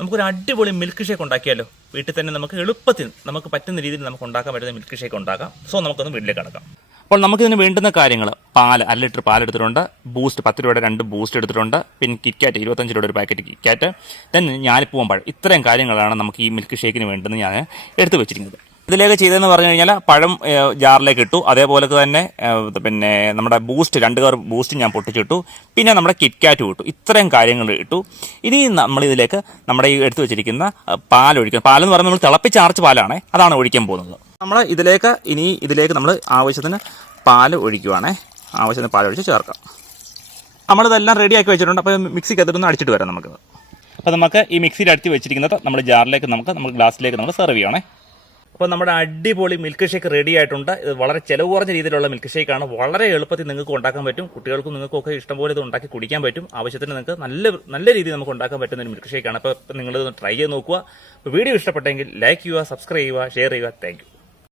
നമുക്കൊരു അടിപൊളി milk shake ഉണ്ടാക്കിയാലോ. വീട്ടിൽ തന്നെ നമുക്ക് എളുപ്പത്തിൽ നമുക്ക് പറ്റുന്ന രീതിയിൽ നമുക്ക് ഉണ്ടാക്കാൻ പറ്റുന്ന മിൽക്ക് ഷേക്ക് ഉണ്ടാക്കാം. സോ നമുക്കൊന്ന് വീട്ടിലേക്ക് കടക്കാം. അപ്പോൾ നമുക്കിതിന് വേണ്ടുന്ന കാര്യങ്ങൾ: പാല് 1 ലിറ്റർ പാൽ എടുത്തിട്ടുണ്ട്, ബൂസ്റ്റ് 10 രൂപയുടെ 2 ബൂസ്റ്റ് എടുത്തിട്ടുണ്ട്, പിന്നെ കിറ്റ്കാറ്റ് 25 രൂപയുടെ ഒരു പാക്കറ്റ് കിറ്റ്കാറ്റ്, ദെൻ ഞാലിപ്പൂവൻ പഴം. ഇത്രയും കാര്യങ്ങളാണ് നമുക്ക് ഈ മിൽക്ക് ഷേക്കിന് വേണ്ടുന്നത് ഞാൻ എടുത്തു വെച്ചിരിക്കുന്നത്. ഇതിലേക്ക് ചെയ്തതെന്ന് പറഞ്ഞു കഴിഞ്ഞാൽ പഴം ജാറിലേക്ക് ഇട്ടു, അതേപോലെ തന്നെ പിന്നെ നമ്മുടെ ബൂസ്റ്റ് 2 കവർ ബൂസ്റ്റ് ഞാൻ പൊട്ടിച്ചിട്ടു, പിന്നെ നമ്മുടെ കിറ്റ്കാറ്റും ഇട്ടു. ഇത്രയും കാര്യങ്ങൾ ഇട്ടു. ഇനി നമ്മളിതിലേക്ക് നമ്മുടെ ഈ എടുത്തു വെച്ചിരിക്കുന്ന പാലൊഴിക്കണം. പാലെന്ന് പറയുമ്പോൾ നമ്മൾ തിളപ്പിച്ചാർച്ച പാലാണ്, അതാണ് ഒഴിക്കാൻ പോകുന്നത്. നമ്മൾ ഇതിലേക്ക് നമ്മൾ ആവശ്യത്തിന് പാൽ ഒഴിക്കുവാണേ. ആവശ്യത്തിന് പാലൊഴിച്ച് ചേർക്കാം. നമ്മളിതെല്ലാം റെഡിയാക്കി വെച്ചിട്ടുണ്ട്. അപ്പോൾ മിക്സിക്കകത്തൊന്ന് അടിച്ചിട്ട് വരാം നമുക്ക്. അപ്പോൾ നമുക്ക് ഈ മിക്സിയിൽ അടിച്ച് വെച്ചിരിക്കുന്നത് നമ്മുടെ ജാറിലേക്ക് നമ്മൾ ഗ്ലാസ്സിലേക്ക് നമ്മൾ സെർവ് ചെയ്യണേ. അപ്പോൾ നമ്മുടെ അടിപൊളി മിൽക്ക് ഷേക്ക് റെഡി ആയിട്ടുണ്ട്. ഇത് വളരെ ചിലവ് കുറഞ്ഞ രീതിയിലുള്ള മിൽക്ക് ഷേക്കാണ്. വളരെ എളുപ്പത്തിൽ നിങ്ങൾക്ക് ഉണ്ടാക്കാൻ പറ്റും. കുട്ടികൾക്കും നിങ്ങൾക്കൊക്കെ ഇഷ്ടംപോലെ ഇത് ഉണ്ടാക്കി കുടിക്കാൻ പറ്റും. ആവശ്യത്തിന് നിങ്ങൾക്ക് നല്ല രീതിയിൽ നമുക്ക് ഉണ്ടാക്കാൻ പറ്റുന്ന ഒരു മിൽക്ക് ഷേക്കാണ്. അപ്പോൾ നിങ്ങൾ ട്രൈ ചെയ്ത് നോക്കുക. വീഡിയോ ഇഷ്ടപ്പെട്ടെങ്കിൽ ലൈക്ക് ചെയ്യുക, സബ്സ്ക്രൈബ് ചെയ്യുക, ഷെയർ ചെയ്യുക. Thank you.